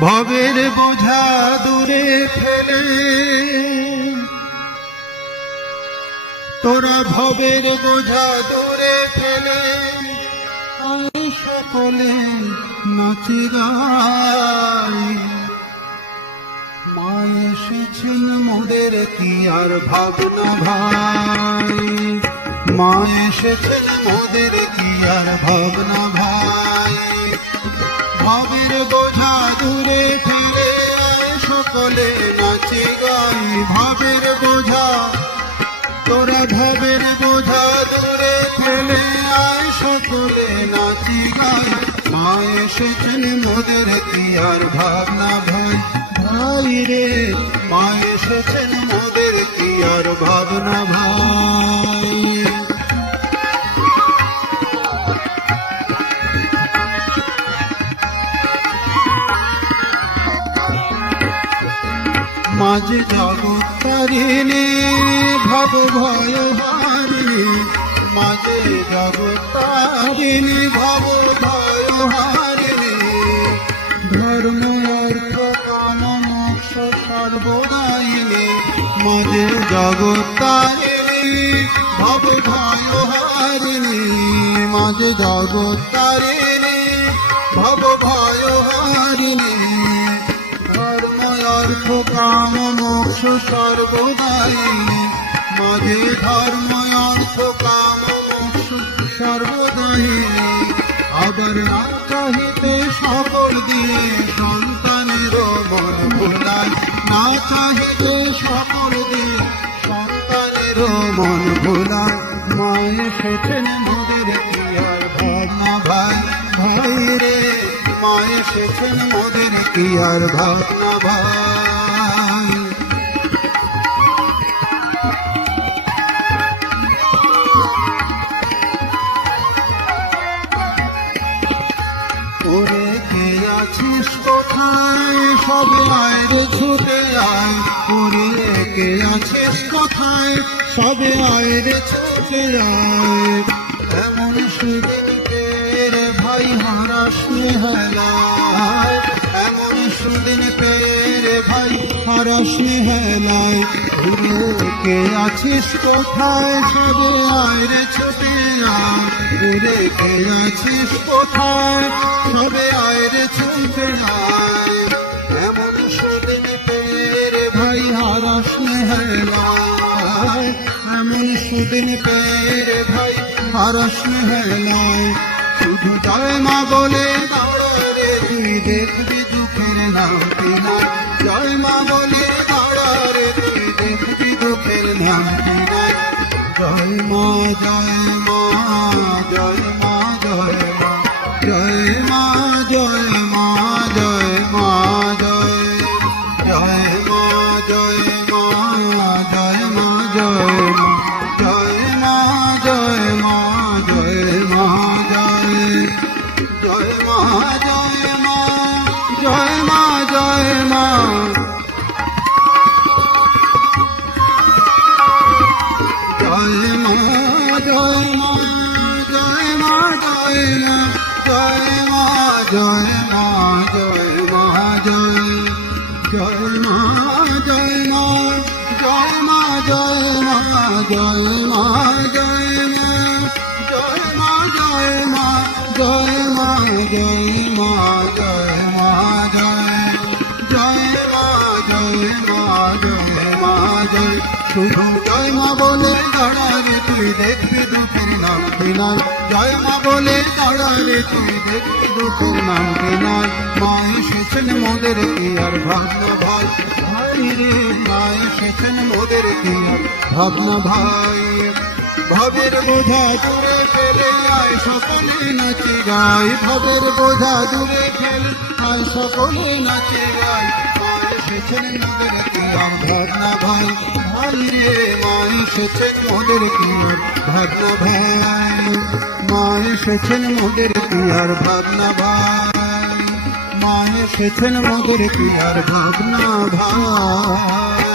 ভবের বোঝা দূরে ফেলে। তোরা ভবের বোঝা দূরে ফেলে। আয় সকলে নাচি গাই মা এসেছেন মোদের কি আর ভাবনা ভাই? মা এসেছেন মোদের কি আর ভাবনা ভাই? সকলে নাচে গাই ভাবের বোঝা। তোরা ভাবের বোঝা দূরে ফেলে আয় সকলে নাচি গাই। মা এসেছেন মোদের কি আর ভাবনা ভাই? ভাই রে, মা এসেছেন মোদের কি আর ভাবনা ভাই? মাঝে জগৎ তারিণী ভব ভয় হারিণী মাঝে জগৎ তারিণী ভব ভয় মাঝে জগৎ ভব ভয় মাঝে জগৎ তারিণী ভব ভয় হারিণী অর্থ কাম মোক্ষ সর্বদাই। মাঝে ধর্ম অর্থ কাম মোক্ষ সর্বদাই। আবার চাহিতে সকল দিয়ে সন্তানের মন ভোলায়। না চাহিতে সকল দিয়ে সন্তানের মন ভোলায়। মা এসেছেন এসেছেন মোদের কি আর ভাবনা ভাই। ওরে কে আছিস কোথায়? সব আয়রে ছুটে আয়। ওরে কে আছিস কোথায়? সবে আয়রে ছুটে আয়। এমন ভাই নেহালায় এমন সুদিন ভাই হরস নেহালায় দূরে আছিস কোথায়? সবে আয় রে ছুটে আয়। দূরে আছিস কোথায়? সবে আয় রে ছুটে আয়। এমন সুদিন পেয়ে ভাই হরস নেহালায় এমন সুদিন পেয়ে ভাই হরস নেহালায় শুধু জয় মা বলে তুই দেখবি দুঃখের নাম কিনা জয় মা বলে তুই দেখবি দুঃখের নাম কিনা জয় মা জয় মা জয় মা জয় মা জয় মা, জয় মা জয় মা জয় মা জয় মা জয় জয় মা জয় মা জয় মা জয় মা জয় মা শুধু জয় মা বলে দাঁড়ালে তুই দেখবি দুঃখের নাম বিনায় জয় মা বলে দাঁড়ালে তুই দেখবি দুঃখের নাম বিনায় মা এসেছেন মোদের কি আর ভাবনা ভাই। ভাই রে, মা এসেছেন মোদের কি আর ভাবনা ভাই। ভবের বোঝা দূরে ফেলে, আয় সকলে নাচে গায় ভবের বোঝা দূরে ফেলে, আয় সকলে নাচে গায় মা এসেছেন মোদের ভাবনা ভাই ভাই রে মা এসেছেন মোদের আর ভাবনা ভাই মা এসেছেন মোদের আর ভাবনা ভাই মা এসেছেন মোদের ভাবনা ভাই।